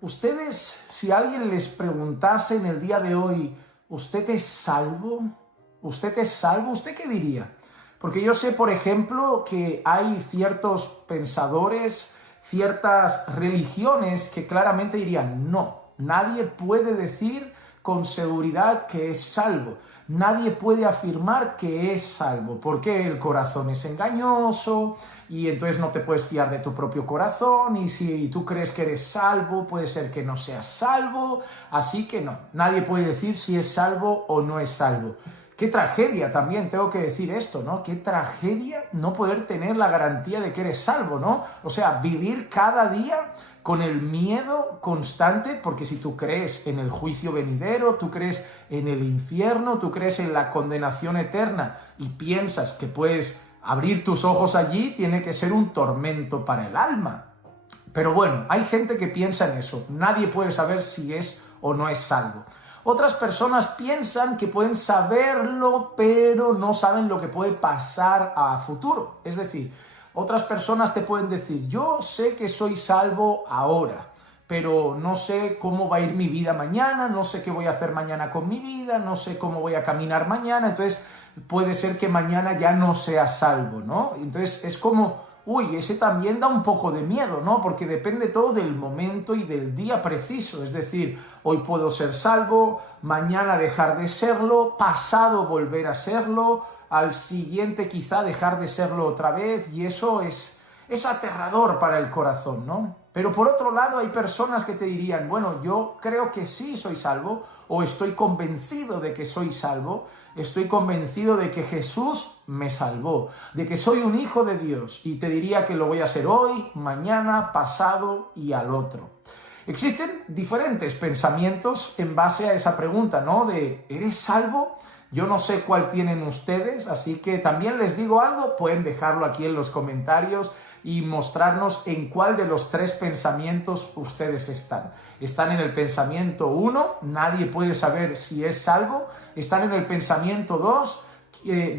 Ustedes, si alguien les preguntase en el día de hoy, ¿usted es salvo? ¿Usted es salvo? ¿Usted qué diría? Porque yo sé, por ejemplo, que hay ciertos pensadores, ciertas religiones que claramente dirían, no, nadie puede decir con seguridad que es salvo. Nadie puede afirmar que es salvo, porque el corazón es engañoso y entonces no te puedes fiar de tu propio corazón, y si tú crees que eres salvo, puede ser que no seas salvo, así que no, nadie puede decir si es salvo o no es salvo. Qué tragedia también, tengo que decir esto, ¿no? Qué tragedia no poder tener la garantía de que eres salvo, ¿no? O sea, vivir cada día con el miedo constante, porque si tú crees en el juicio venidero, tú crees en el infierno, tú crees en la condenación eterna y piensas que puedes abrir tus ojos allí, tiene que ser un tormento para el alma. Pero bueno, hay gente que piensa en eso. Nadie puede saber si es o no es salvo. Otras personas piensan que pueden saberlo, pero no saben lo que puede pasar a futuro. Es decir, otras personas te pueden decir, yo sé que soy salvo ahora, pero no sé cómo va a ir mi vida mañana, no sé qué voy a hacer mañana con mi vida, no sé cómo voy a caminar mañana, entonces puede ser que mañana ya no sea salvo, ¿no? Entonces es como, uy, ese también da un poco de miedo, ¿no? Porque depende todo del momento y del día preciso, es decir, hoy puedo ser salvo, mañana dejar de serlo, pasado volver a serlo, al siguiente quizá dejar de serlo otra vez, y eso es aterrador para el corazón, ¿no? Pero por otro lado hay personas que te dirían, bueno, yo creo que sí soy salvo, o estoy convencido de que soy salvo, estoy convencido de que Jesús me salvó, de que soy un hijo de Dios, y te diría que lo voy a hacer hoy, mañana, pasado y al otro. Existen diferentes pensamientos en base a esa pregunta, ¿no? De, ¿eres salvo? Yo no sé cuál tienen ustedes, así que también les digo algo, pueden dejarlo aquí en los comentarios y mostrarnos en cuál de los tres pensamientos ustedes están. ¿Están en el pensamiento 1? Nadie puede saber si es salvo. ¿Están en el pensamiento 2?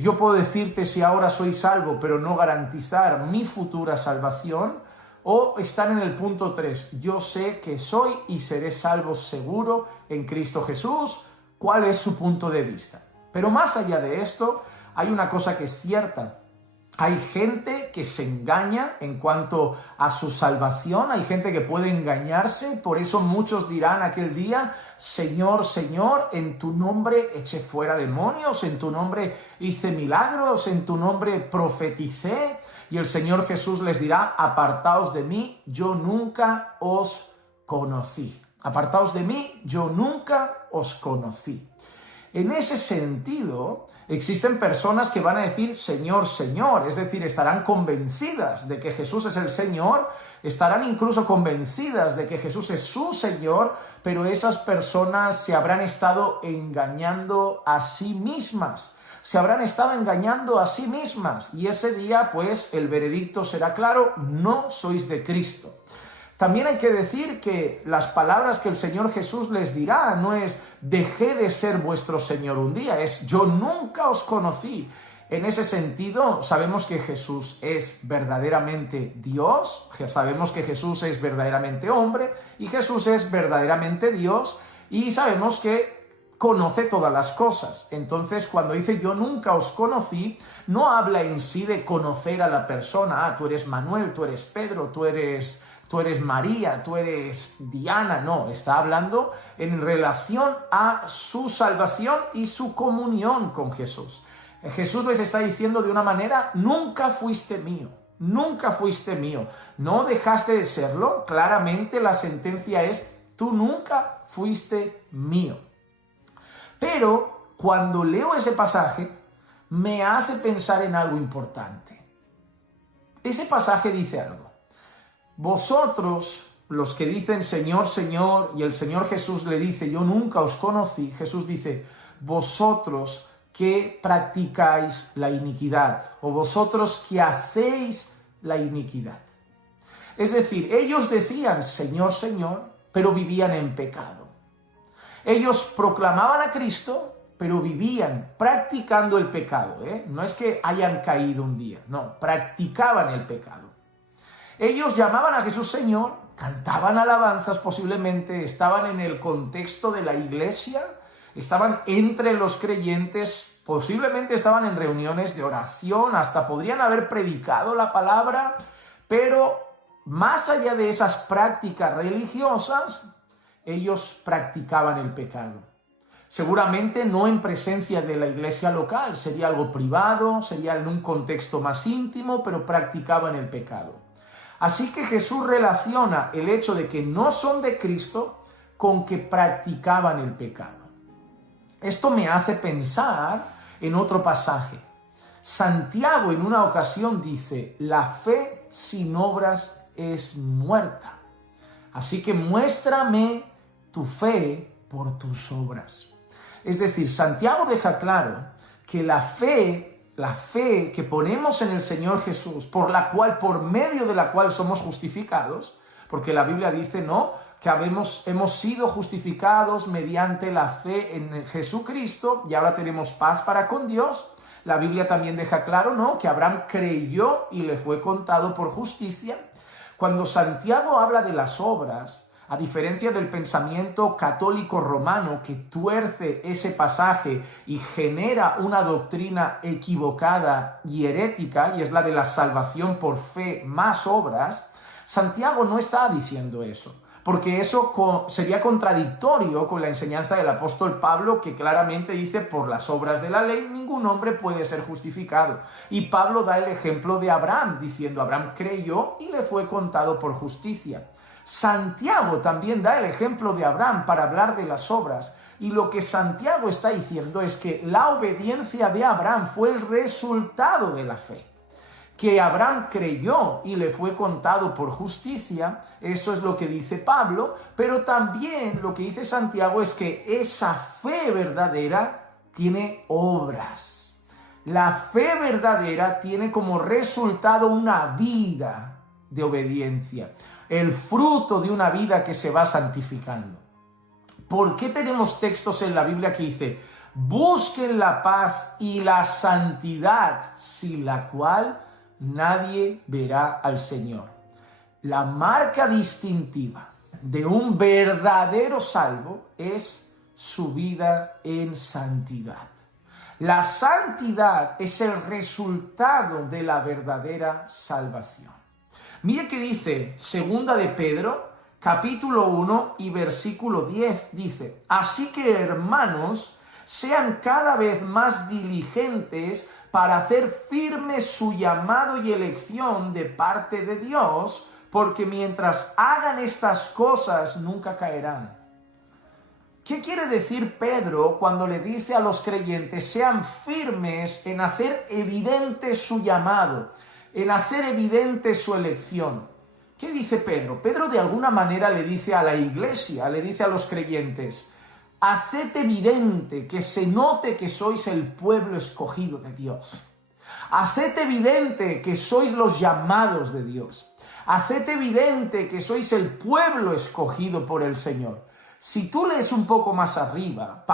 Yo puedo decirte si ahora soy salvo, pero no garantizar mi futura salvación. ¿O están en el punto 3? Yo sé que soy y seré salvo seguro en Cristo Jesús. ¿Cuál es su punto de vista? Pero más allá de esto, hay una cosa que es cierta. Hay gente que se engaña en cuanto a su salvación, hay gente que puede engañarse, por eso muchos dirán aquel día, Señor, Señor, en tu nombre eché fuera demonios, en tu nombre hice milagros, en tu nombre profeticé, y el Señor Jesús les dirá, apartaos de mí, yo nunca os conocí. Apartaos de mí, yo nunca os conocí. En ese sentido, existen personas que van a decir Señor, Señor, es decir, estarán convencidas de que Jesús es el Señor, estarán incluso convencidas de que Jesús es su Señor, pero esas personas se habrán estado engañando a sí mismas. Se habrán estado engañando a sí mismas y ese día, pues, el veredicto será claro, no sois de Cristo. También hay que decir que las palabras que el Señor Jesús les dirá no es dejé de ser vuestro Señor un día, es yo nunca os conocí. En ese sentido, sabemos que Jesús es verdaderamente Dios, sabemos que Jesús es verdaderamente hombre y Jesús es verdaderamente Dios y sabemos que conoce todas las cosas. Entonces, cuando dice yo nunca os conocí, no habla en sí de conocer a la persona, tú eres Manuel, tú eres Pedro, tú eres María, tú eres Diana, no, está hablando en relación a su salvación y su comunión con Jesús. Jesús les está diciendo de una manera, nunca fuiste mío, no dejaste de serlo, claramente la sentencia es, tú nunca fuiste mío. Pero cuando leo ese pasaje, me hace pensar en algo importante. Ese pasaje dice algo. Vosotros, los que dicen Señor, Señor, y el Señor Jesús le dice, yo nunca os conocí, Jesús dice, vosotros que practicáis la iniquidad, o vosotros que hacéis la iniquidad. Es decir, ellos decían Señor, Señor, pero vivían en pecado. Ellos proclamaban a Cristo, pero vivían practicando el pecado, No es que hayan caído un día, no, practicaban el pecado. Ellos llamaban a Jesús Señor, cantaban alabanzas posiblemente, estaban en el contexto de la iglesia, estaban entre los creyentes, posiblemente estaban en reuniones de oración, hasta podrían haber predicado la palabra, pero más allá de esas prácticas religiosas, ellos practicaban el pecado. Seguramente no en presencia de la iglesia local, sería algo privado, sería en un contexto más íntimo, pero practicaban el pecado. Así que Jesús relaciona el hecho de que no son de Cristo con que practicaban el pecado. Esto me hace pensar en otro pasaje. Santiago en una ocasión dice, la fe sin obras es muerta. Así que muéstrame tu fe por tus obras. Es decir, Santiago deja claro que la fe que ponemos en el Señor Jesús, por medio de la cual somos justificados, porque la Biblia dice, ¿no?, que hemos sido justificados mediante la fe en Jesucristo y ahora tenemos paz para con Dios. La Biblia también deja claro, ¿no?, que Abraham creyó y le fue contado por justicia. Cuando Santiago habla de las obras, a diferencia del pensamiento católico romano que tuerce ese pasaje y genera una doctrina equivocada y herética, y es la de la salvación por fe más obras, Santiago no está diciendo eso, porque eso sería contradictorio con la enseñanza del apóstol Pablo, que claramente dice, por las obras de la ley ningún hombre puede ser justificado. Y Pablo da el ejemplo de Abraham, diciendo, Abraham creyó y le fue contado por justicia. Santiago también da el ejemplo de Abraham para hablar de las obras, y lo que Santiago está diciendo es que la obediencia de Abraham fue el resultado de la fe. Que Abraham creyó y le fue contado por justicia, eso es lo que dice Pablo, pero también lo que dice Santiago es que esa fe verdadera tiene obras. La fe verdadera tiene como resultado una vida de obediencia, el fruto de una vida que se va santificando. ¿Por qué tenemos textos en la Biblia que dice, busquen la paz y la santidad, sin la cual nadie verá al Señor? La marca distintiva de un verdadero salvo es su vida en santidad. La santidad es el resultado de la verdadera salvación. Mire que dice Segunda de Pedro, capítulo 1 y versículo 10, dice, así que hermanos, sean cada vez más diligentes para hacer firme su llamado y elección de parte de Dios, porque mientras hagan estas cosas nunca caerán. ¿Qué quiere decir Pedro cuando le dice a los creyentes, sean firmes en hacer evidente su llamado, en hacer evidente su elección? ¿Qué dice Pedro? Pedro de alguna manera le dice a la iglesia, le dice a los creyentes, haced evidente, que se note que sois el pueblo escogido de Dios. Haced evidente que sois los llamados de Dios. Haced evidente que sois el pueblo escogido por el Señor. Si tú lees un poco más arriba,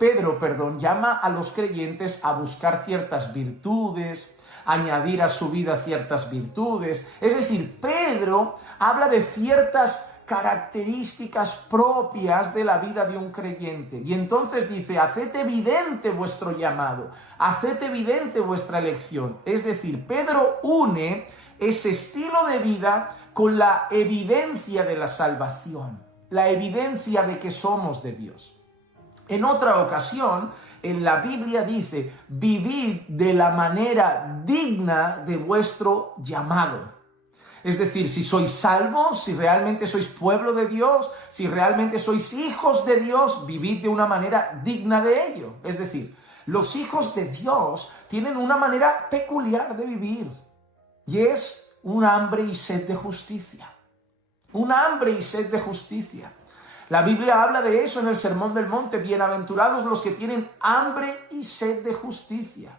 Pedro llama a los creyentes a buscar ciertas virtudes, añadir a su vida ciertas virtudes. Es decir, Pedro habla de ciertas características propias de la vida de un creyente. Y entonces dice, haced evidente vuestro llamado, haced evidente vuestra elección. Es decir, Pedro une ese estilo de vida con la evidencia de la salvación, la evidencia de que somos de Dios. En otra ocasión, en la Biblia dice, vivid de la manera digna de vuestro llamado. Es decir, si sois salvos, si realmente sois pueblo de Dios, si realmente sois hijos de Dios, vivid de una manera digna de ello. Es decir, los hijos de Dios tienen una manera peculiar de vivir, y es un hambre y sed de justicia. Un hambre y sed de justicia. La Biblia habla de eso en el Sermón del Monte. Bienaventurados los que tienen hambre y sed de justicia.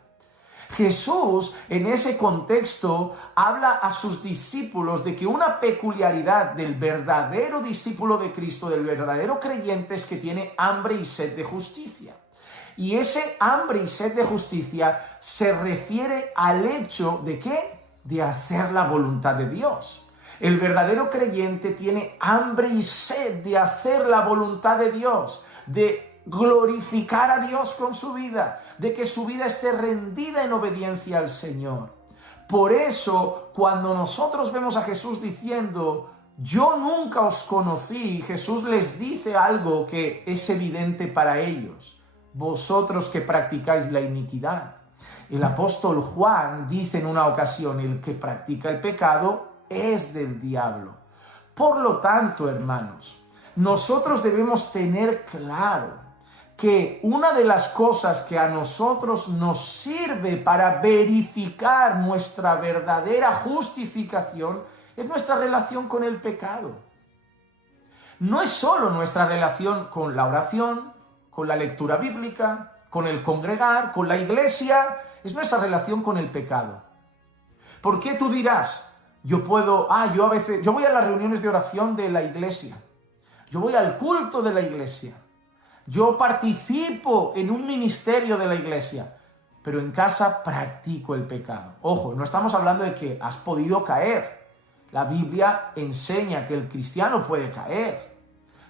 Jesús, en ese contexto, habla a sus discípulos de que una peculiaridad del verdadero discípulo de Cristo, del verdadero creyente, es que tiene hambre y sed de justicia. Y ese hambre y sed de justicia se refiere al hecho de ¿qué? De hacer la voluntad de Dios. El verdadero creyente tiene hambre y sed de hacer la voluntad de Dios, de glorificar a Dios con su vida, de que su vida esté rendida en obediencia al Señor. Por eso, cuando nosotros vemos a Jesús diciendo, yo nunca os conocí, Jesús les dice algo que es evidente para ellos. Vosotros que practicáis la iniquidad. El apóstol Juan dice en una ocasión, el que practica el pecado es del diablo. Por lo tanto, hermanos, nosotros debemos tener claro que una de las cosas que a nosotros nos sirve para verificar nuestra verdadera justificación es nuestra relación con el pecado. No es solo nuestra relación con la oración, con la lectura bíblica, con el congregar, con la iglesia, es nuestra relación con el pecado. ¿Por qué tú dirás? Yo voy a las reuniones de oración de la iglesia, yo voy al culto de la iglesia, yo participo en un ministerio de la iglesia, pero en casa practico el pecado. Ojo, no estamos hablando de que has podido caer. La Biblia enseña que el cristiano puede caer.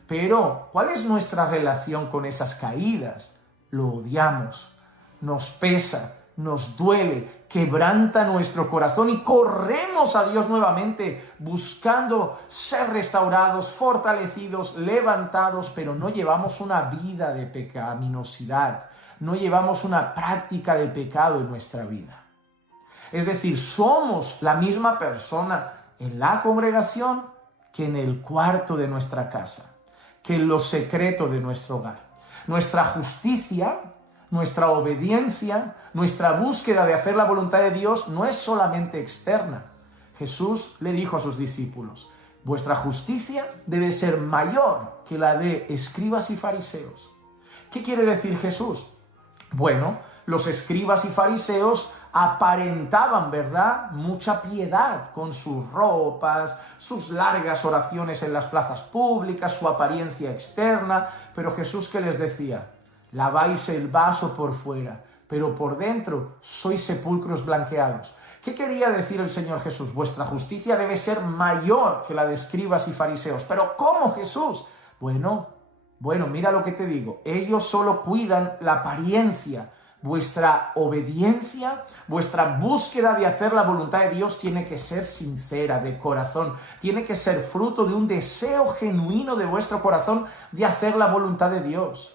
Pero, ¿cuál es nuestra relación con esas caídas? Lo odiamos, nos pesa, nos duele, quebranta nuestro corazón y corremos a Dios nuevamente buscando ser restaurados, fortalecidos, levantados, pero no llevamos una vida de pecaminosidad, no llevamos una práctica de pecado en nuestra vida. Es decir, somos la misma persona en la congregación que en el cuarto de nuestra casa, que en lo secreto de nuestro hogar. Nuestra justicia, nuestra obediencia, nuestra búsqueda de hacer la voluntad de Dios no es solamente externa. Jesús le dijo a sus discípulos, vuestra justicia debe ser mayor que la de escribas y fariseos. ¿Qué quiere decir Jesús? Bueno, los escribas y fariseos aparentaban, ¿verdad?, mucha piedad con sus ropas, sus largas oraciones en las plazas públicas, su apariencia externa, pero Jesús, ¿qué les decía? Laváis el vaso por fuera, pero por dentro sois sepulcros blanqueados. ¿Qué quería decir el Señor Jesús? Vuestra justicia debe ser mayor que la de escribas y fariseos. ¿Pero cómo, Jesús? Bueno, mira lo que te digo. Ellos solo cuidan la apariencia. Vuestra obediencia, vuestra búsqueda de hacer la voluntad de Dios tiene que ser sincera, de corazón. Tiene que ser fruto de un deseo genuino de vuestro corazón de hacer la voluntad de Dios.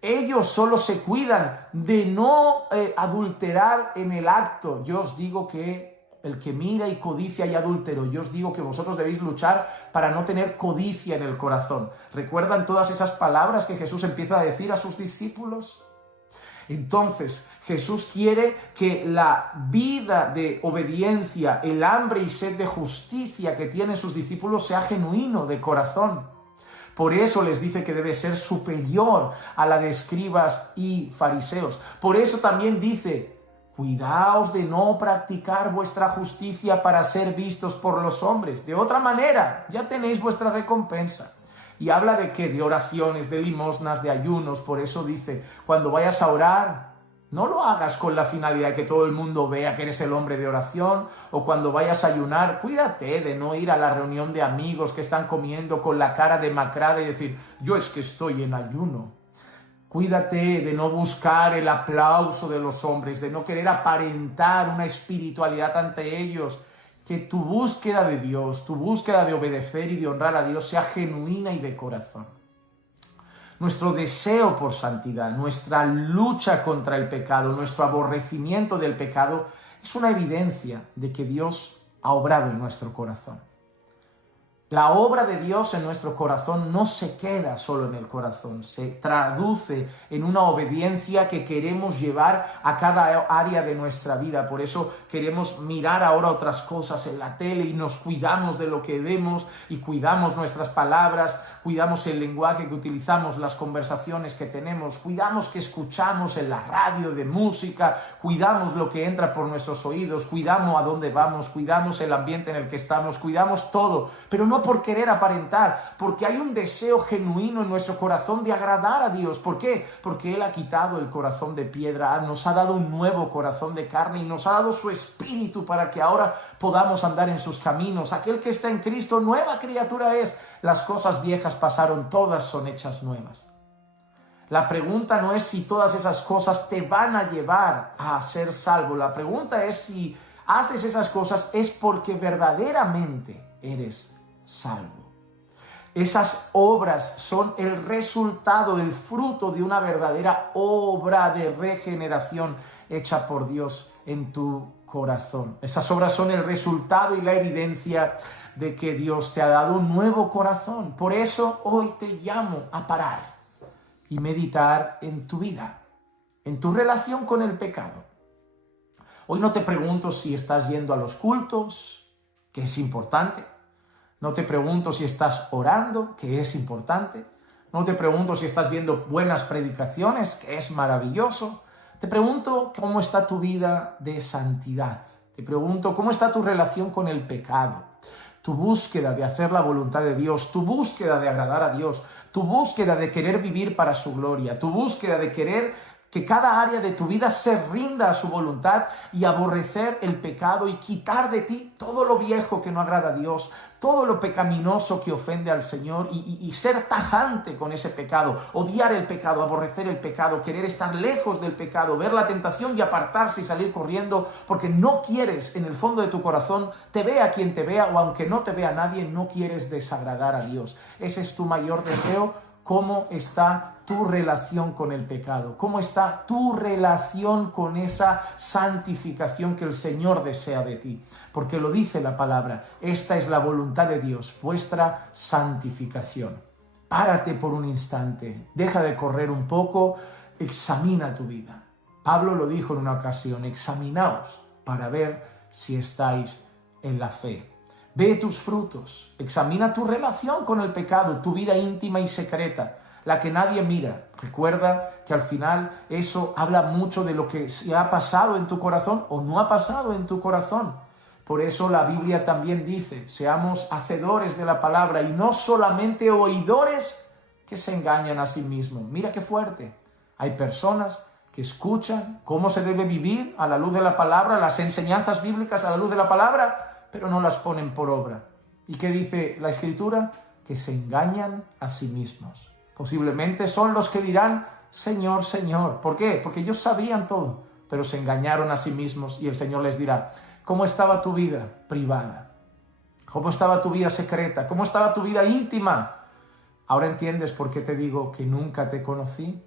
Ellos solo se cuidan de no adulterar en el acto. Yo os digo que el que mira y codicia y adúltero, yo os digo que vosotros debéis luchar para no tener codicia en el corazón. ¿Recuerdan todas esas palabras que Jesús empieza a decir a sus discípulos? Entonces, Jesús quiere que la vida de obediencia, el hambre y sed de justicia que tienen sus discípulos sea genuino, de corazón. Por eso les dice que debe ser superior a la de escribas y fariseos. Por eso también dice, cuidaos de no practicar vuestra justicia para ser vistos por los hombres. De otra manera, ya tenéis vuestra recompensa. Y habla de qué, de oraciones, de limosnas, de ayunos. Por eso dice, cuando vayas a orar, no lo hagas con la finalidad de que todo el mundo vea que eres el hombre de oración. O cuando vayas a ayunar, cuídate de no ir a la reunión de amigos que están comiendo con la cara demacrada y decir, yo es que estoy en ayuno. Cuídate de no buscar el aplauso de los hombres, de no querer aparentar una espiritualidad ante ellos. Que tu búsqueda de Dios, tu búsqueda de obedecer y de honrar a Dios sea genuina y de corazón. Nuestro deseo por santidad, nuestra lucha contra el pecado, nuestro aborrecimiento del pecado es una evidencia de que Dios ha obrado en nuestro corazón. La obra de Dios en nuestro corazón no se queda solo en el corazón, se traduce en una obediencia que queremos llevar a cada área de nuestra vida. Por eso queremos mirar ahora otras cosas en la tele y nos cuidamos de lo que vemos y cuidamos nuestras palabras, cuidamos el lenguaje que utilizamos, las conversaciones que tenemos, cuidamos que escuchamos en la radio de música, cuidamos lo que entra por nuestros oídos, cuidamos a dónde vamos, cuidamos el ambiente en el que estamos, cuidamos todo, pero no no por querer aparentar, porque hay un deseo genuino en nuestro corazón de agradar a Dios. ¿Por qué? Porque Él ha quitado el corazón de piedra, nos ha dado un nuevo corazón de carne y nos ha dado su Espíritu para que ahora podamos andar en sus caminos. Aquel que está en Cristo, nueva criatura es. Las cosas viejas pasaron, todas son hechas nuevas. La pregunta no es si todas esas cosas te van a llevar a ser salvo. La pregunta es si haces esas cosas es porque verdaderamente eres salvo. Esas obras son el resultado, el fruto de una verdadera obra de regeneración hecha por Dios en tu corazón. Esas obras son el resultado y la evidencia de que Dios te ha dado un nuevo corazón. Por eso hoy te llamo a parar y meditar en tu vida, en tu relación con el pecado. Hoy no te pregunto si estás yendo a los cultos, que es importante. No te pregunto si estás orando, que es importante. No te pregunto si estás viendo buenas predicaciones, que es maravilloso. Te pregunto cómo está tu vida de santidad. Te pregunto cómo está tu relación con el pecado. Tu búsqueda de hacer la voluntad de Dios, tu búsqueda de agradar a Dios, tu búsqueda de querer vivir para su gloria, tu búsqueda de querer que cada área de tu vida se rinda a su voluntad y aborrecer el pecado y quitar de ti todo lo viejo que no agrada a Dios, todo lo pecaminoso que ofende al Señor y ser tajante con ese pecado, odiar el pecado, aborrecer el pecado, querer estar lejos del pecado, ver la tentación y apartarse y salir corriendo porque no quieres en el fondo de tu corazón, te vea quien te vea o aunque no te vea nadie, no quieres desagradar a Dios. Ese es tu mayor deseo. ¿Cómo está tu relación con el pecado? ¿Cómo está tu relación con esa santificación que el Señor desea de ti? Porque lo dice la palabra, esta es la voluntad de Dios, vuestra santificación. Párate por un instante, deja de correr un poco, examina tu vida. Pablo lo dijo en una ocasión, examinaos para ver si estáis en la fe. Ve tus frutos, examina tu relación con el pecado, tu vida íntima y secreta, la que nadie mira. Recuerda que al final eso habla mucho de lo que se ha pasado en tu corazón o no ha pasado en tu corazón. Por eso la Biblia también dice, seamos hacedores de la palabra y no solamente oidores que se engañan a sí mismos. Mira qué fuerte. Hay personas que escuchan cómo se debe vivir a la luz de la palabra, las enseñanzas bíblicas a la luz de la palabra, pero no las ponen por obra. ¿Y qué dice la Escritura? Que se engañan a sí mismos. Posiblemente son los que dirán, Señor, Señor. ¿Por qué? Porque ellos sabían todo, pero se engañaron a sí mismos y el Señor les dirá, ¿cómo estaba tu vida privada? ¿Cómo estaba tu vida secreta? ¿Cómo estaba tu vida íntima? ¿Ahora entiendes por qué te digo que nunca te conocí?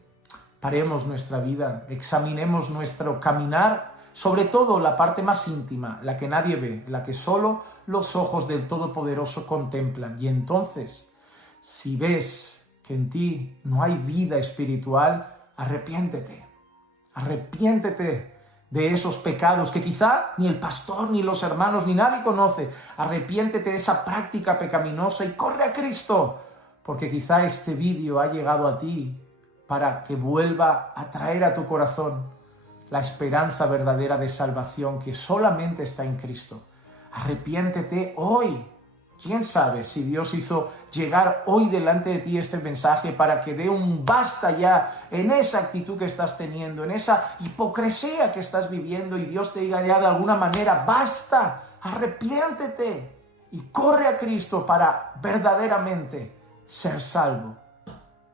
Paremos nuestra vida, examinemos nuestro caminar, sobre todo la parte más íntima, la que nadie ve, la que solo los ojos del Todopoderoso contemplan. Y entonces, si ves que en ti no hay vida espiritual, arrepiéntete. Arrepiéntete de esos pecados que quizá ni el pastor, ni los hermanos, ni nadie conoce. Arrepiéntete de esa práctica pecaminosa y corre a Cristo, porque quizá este vídeo ha llegado a ti para que vuelva a traer a tu corazón la esperanza verdadera de salvación que solamente está en Cristo. Arrepiéntete hoy. ¿Quién sabe si Dios hizo llegar hoy delante de ti este mensaje para que dé un basta ya en esa actitud que estás teniendo, en esa hipocresía que estás viviendo y Dios te diga ya de alguna manera, basta, arrepiéntete y corre a Cristo para verdaderamente ser salvo.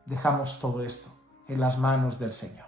Dejamos todo esto en las manos del Señor.